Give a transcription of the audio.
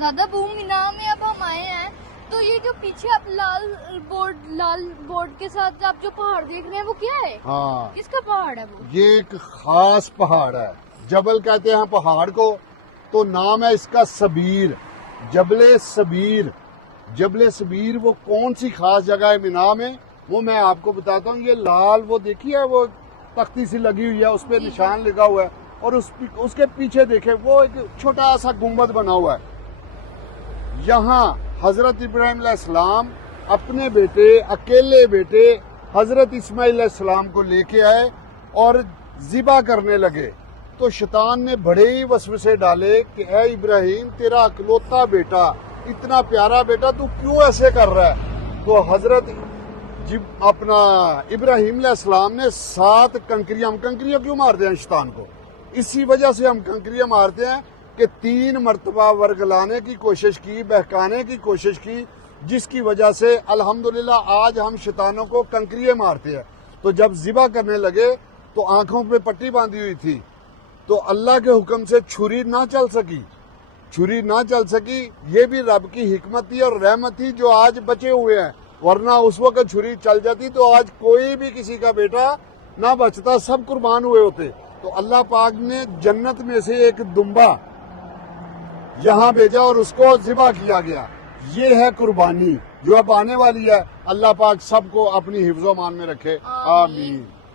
دادا بھوم مینا میں اب ہم آئے ہیں تو یہ جو پیچھے آپ لال بورڈ کے ساتھ آپ جو پہاڑ دیکھ رہے ہیں وہ کیا ہے؟ ہاں کس کا پہاڑ ہے وہ؟ یہ ایک خاص پہاڑ ہے، جبل کہتے ہیں پہاڑ کو، تو نام ہے اس کا سبیر، جبل سبیر۔ جبل سبیر وہ کون سی خاص جگہ ہے مینا میں، وہ میں آپ کو بتاتا ہوں۔ یہ لال وہ دیکھیے وہ تختی سی لگی ہوئی ہے، اس پہ نشان لگا ہوا ہے، اور اس کے پیچھے دیکھیں وہ ایک چھوٹا سا گنبد بنا ہوا ہے۔ یہاں حضرت ابراہیم علیہ السلام اپنے بیٹے، اکیلے بیٹے حضرت اسماعیل علیہ السلام کو لے کے آئے اور ذبح کرنے لگے، تو شیطان نے بڑے ہی وسوسے ڈالے کہ اے ابراہیم، تیرا اکلوتا بیٹا، اتنا پیارا بیٹا، تو کیوں ایسے کر رہا ہے؟ تو حضرت اپنا ابراہیم علیہ السلام نے 7 کنکریاں، ہم کنکریاں کیوں مارتے ہیں شیطان کو؟ اسی وجہ سے ہم کنکریاں مارتے ہیں کہ 3 مرتبہ ورگلانے کی کوشش کی، بہکانے کی کوشش کی، جس کی وجہ سے الحمدللہ آج ہم شیطانوں کو کنکریاں مارتے ہیں۔ تو جب ذبح کرنے لگے تو آنکھوں پہ پٹی باندھی ہوئی تھی، تو اللہ کے حکم سے چھری نہ چل سکی۔ یہ بھی رب کی حکمت تھی اور رحمت تھی جو آج بچے ہوئے ہیں، ورنہ اس وقت چھری چل جاتی تو آج کوئی بھی کسی کا بیٹا نہ بچتا، سب قربان ہوئے ہوتے۔ تو اللہ پاک نے جنت میں سے ایک دمبا یہاں بھیجا اور اس کو ذبح کیا گیا۔ یہ ہے قربانی جو اب آنے والی ہے۔ اللہ پاک سب کو اپنی حفظ و امان میں رکھے، آمین۔